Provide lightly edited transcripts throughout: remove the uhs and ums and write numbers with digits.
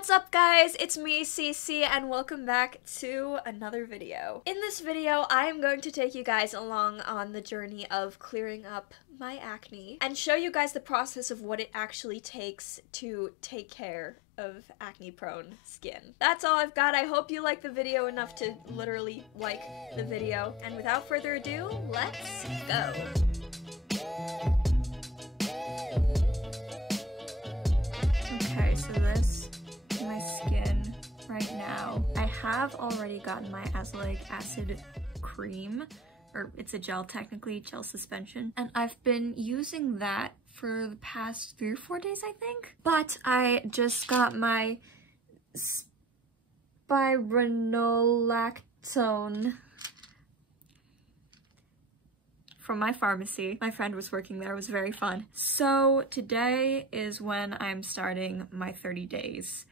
What's up guys, it's me Cici and welcome back to another video. In this video, I am going to take you guys along on the journey of clearing up my acne and show you guys the process of what it actually takes to take care of acne prone skin. That's all I've got. I hope you like the video enough to literally like the video. And without further ado, let's go. Okay, so this is my skin right now. I have already gotten my azelaic acid cream, or it's a gel technically, gel suspension, and I've been using that for the past 3 or 4 days, I think. But I just got my spironolactone from my pharmacy. My friend was working there, it was very fun. So today is when I'm starting my 30 days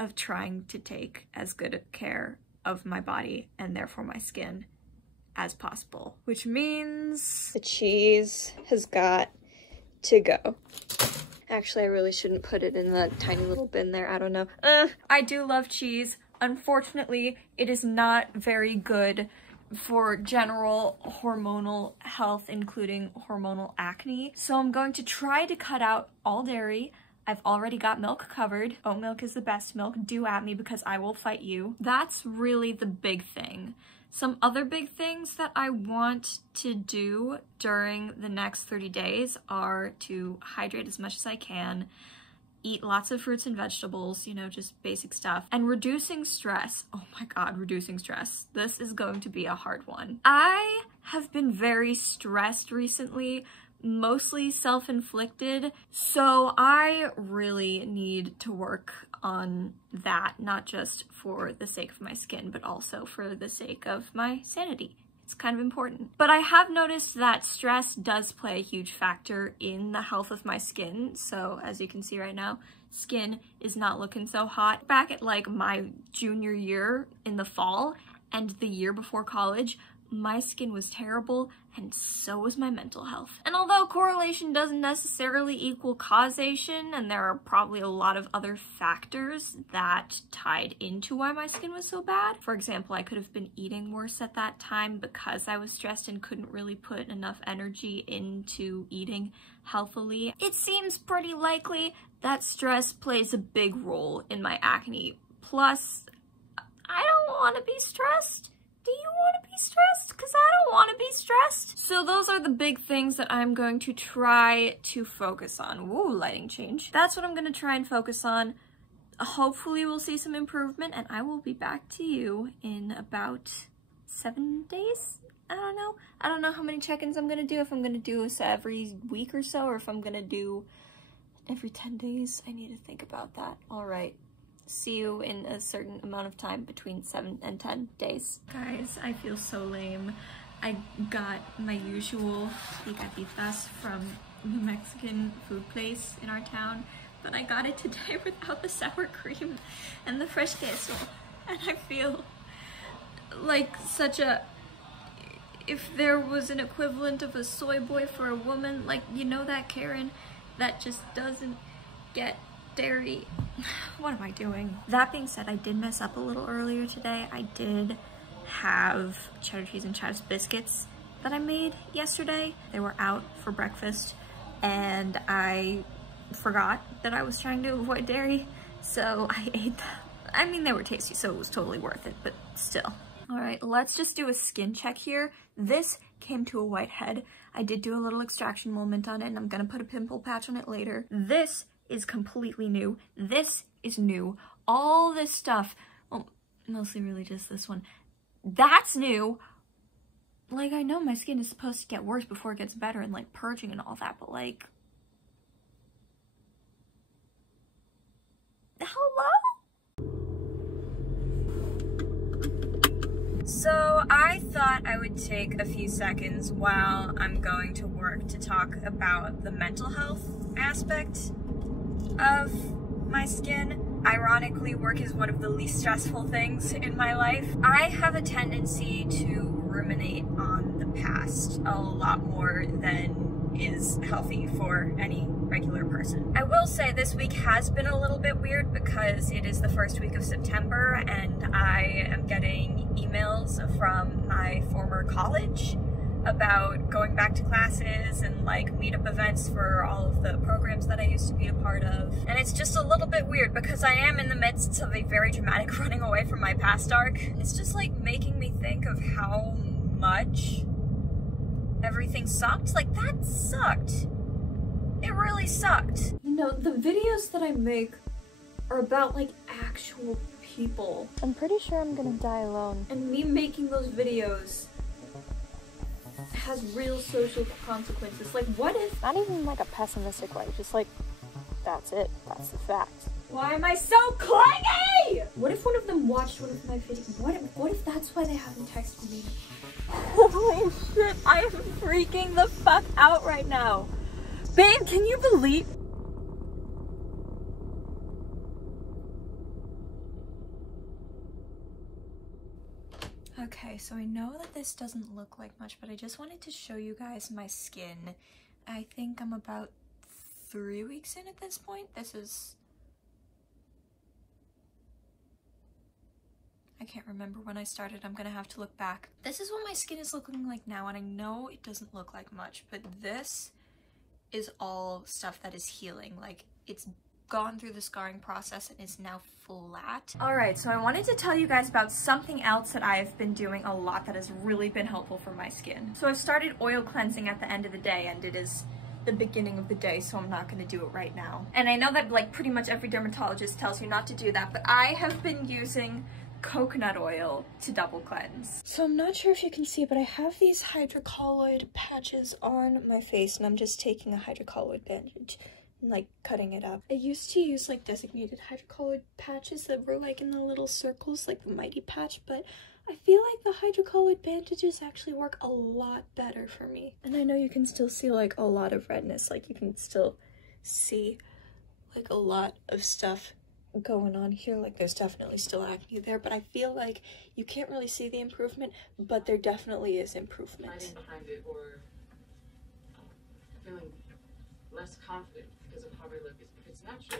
of trying to take as good care of my body and therefore my skin as possible, which means the cheese has got to go. Actually, I really shouldn't put it in the tiny little bin there. I don't know. I do love cheese. Unfortunately, it is not very good for general hormonal health, including hormonal acne. So I'm going to try to cut out all dairy. I've already got milk covered. Oat milk is the best milk. Do at me because I will fight you. That's really the big thing. Some other big things that I want to do during the next 30 days are to hydrate as much as I can, eat lots of fruits and vegetables, you know, just basic stuff, and reducing stress. Oh my god, reducing stress. This is going to be a hard one. I have been very stressed recently, mostly self-inflicted, so I really need to work on that, not just for the sake of my skin, but also for the sake of my sanity. It's kind of important. But I have noticed that stress does play a huge factor in the health of my skin. So as you can see right now, skin is not looking so hot. Back at like my junior year in the fall and the year before college, my skin was terrible and so was my mental health. And although correlation doesn't necessarily equal causation, and there are probably a lot of other factors that tied into why my skin was so bad. For example, I could have been eating worse at that time because I was stressed and couldn't really put enough energy into eating healthily. It seems pretty likely that stress plays a big role in my acne. Plus, I don't want to be stressed. Do you want to be stressed? Because I don't want to be stressed. So those are the big things that I'm going to try to focus on. Woo, lighting change. That's what I'm going to try and focus on. Hopefully we'll see some improvement and I will be back to you in about 7 days. I don't know. I don't know how many check-ins I'm going to do. If I'm going to do this every week or so, or if I'm going to do every 10 days. I need to think about that. All right. See you in a certain amount of time between 7 and 10 days. Guys, I feel so lame. I got my usual picaditas from the Mexican food place in our town, but I got it today without the sour cream and the fresh queso. And I feel like such a... if there was an equivalent of a soy boy for a woman, like, you know that Karen that just doesn't get dairy. What am I doing? That being said, I did mess up a little earlier today. I did have cheddar cheese and chives biscuits that I made yesterday. They were out for breakfast and I forgot that I was trying to avoid dairy, so I ate them. I mean, they were tasty, so it was totally worth it, but still. All right, let's just do a skin check here. This came to a whitehead. I did do a little extraction moment on it and I'm gonna put a pimple patch on it later. This is completely new. This is new. All this stuff, well, mostly really just this one, that's new. Like, I know my skin is supposed to get worse before it gets better and like purging and all that, but like, hello? So I thought I would take a few seconds while I'm going to work to talk about the mental health aspect of my skin. Ironically, work is one of the least stressful things in my life. I have a tendency to ruminate on the past a lot more than is healthy for any regular person. I will say this week has been a little bit weird because it is the first week of September and I am getting emails from my former college about going back to classes and like meetup events for all of the programs that I used to be a part of. And it's just a little bit weird because I am in the midst of a very dramatic running away from my past arc. It's just like making me think of how much everything sucked. Like, that sucked. It really sucked. You know, the videos that I make are about like actual people. I'm pretty sure I'm gonna die alone. And me making those videos has real social consequences. Like, what if— Not even like a pessimistic way, just like, that's it, that's the fact. Why am I so clingy? What if one of them watched one of my videos? What if that's why they haven't texted me? Holy shit, I am freaking the fuck out right now. Babe, can you believe— Okay, so I know that this doesn't look like much, but I just wanted to show you guys my skin. I think I'm about 3 weeks in at this point. I can't remember when I started. I'm gonna have to look back. This is what my skin is looking like now, and I know it doesn't look like much, but this is all stuff that is healing. Like, it's gone through the scarring process and is now flat. Alright, so I wanted to tell you guys about something else that I've been doing a lot that has really been helpful for my skin. So I've started oil cleansing at the end of the day, and it is the beginning of the day, so I'm not going to do it right now. And I know that like pretty much every dermatologist tells you not to do that, but I have been using coconut oil to double cleanse. So I'm not sure if you can see, but I have these hydrocolloid patches on my face, and I'm just taking a hydrocolloid bandage and like cutting it up. I used to use like designated hydrocolloid patches that were like in the little circles, like the mighty patch, but I feel like the hydrocolloid bandages actually work a lot better for me. And I know you can still see like a lot of redness, like you can still see like a lot of stuff going on here. Like, there's definitely still acne there, but I feel like you can't really see the improvement, but there definitely is improvement. Hiding behind it or feeling less confident because of how we look. It's not true.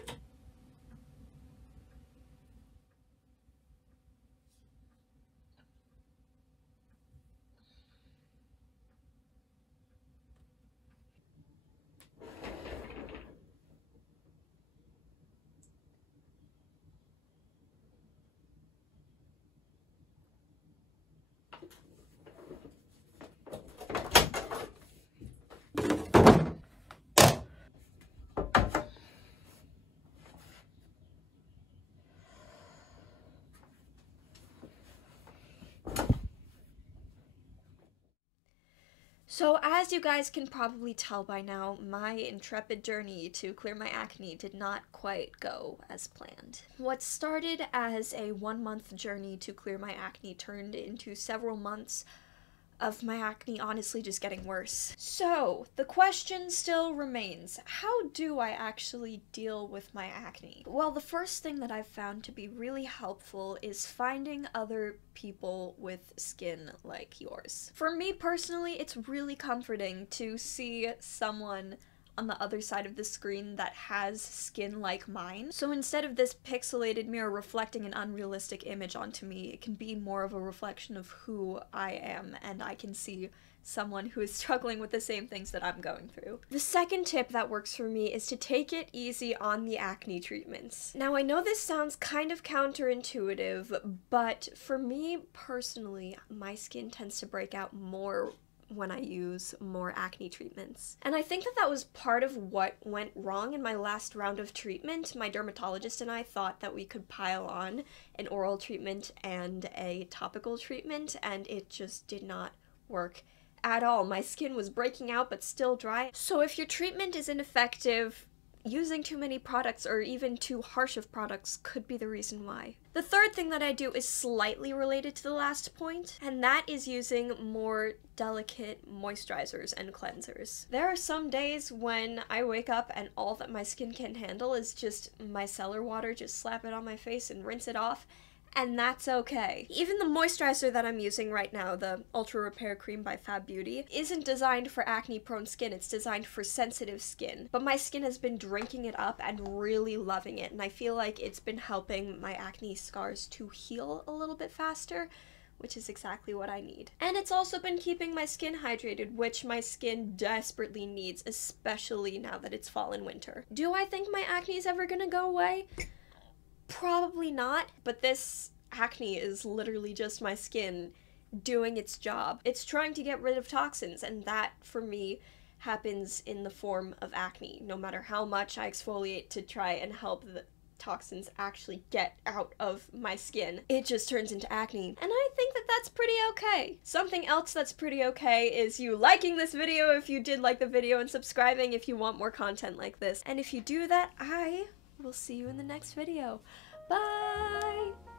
So as you guys can probably tell by now, my intrepid journey to clear my acne did not quite go as planned. What started as a 1-month journey to clear my acne turned into several months of my acne honestly just getting worse. So the question still remains, how do I actually deal with my acne? Well, the first thing that I've found to be really helpful is finding other people with skin like yours. For me personally, it's really comforting to see someone on the other side of the screen that has skin like mine. So instead of this pixelated mirror reflecting an unrealistic image onto me, it can be more of a reflection of who I am, and I can see someone who is struggling with the same things that I'm going through. The second tip that works for me is to take it easy on the acne treatments. Now, I know this sounds kind of counterintuitive, but for me personally, my skin tends to break out more when I use more acne treatments. And I think that that was part of what went wrong in my last round of treatment. My dermatologist and I thought that we could pile on an oral treatment and a topical treatment, and it just did not work at all. My skin was breaking out but still dry. So if your treatment is ineffective, using too many products or even too harsh of products could be the reason why. The third thing that I do is slightly related to the last point, and that is using more delicate moisturizers and cleansers. There are some days when I wake up and all that my skin can handle is just micellar water, just slap it on my face and rinse it off, and that's okay. Even the moisturizer that I'm using right now, the Ultra Repair Cream by Fab Beauty, isn't designed for acne-prone skin, it's designed for sensitive skin. But my skin has been drinking it up and really loving it, and I feel like it's been helping my acne scars to heal a little bit faster, which is exactly what I need. And it's also been keeping my skin hydrated, which my skin desperately needs, especially now that it's fall and winter. Do I think my acne is ever gonna go away? Probably not, but this acne is literally just my skin doing its job. It's trying to get rid of toxins, and that, for me, happens in the form of acne. No matter how much I exfoliate to try and help the toxins actually get out of my skin, it just turns into acne. And I think that that's pretty okay. Something else that's pretty okay is you liking this video if you did like the video, and subscribing if you want more content like this. And if you do that, I will see you in the next video. Bye!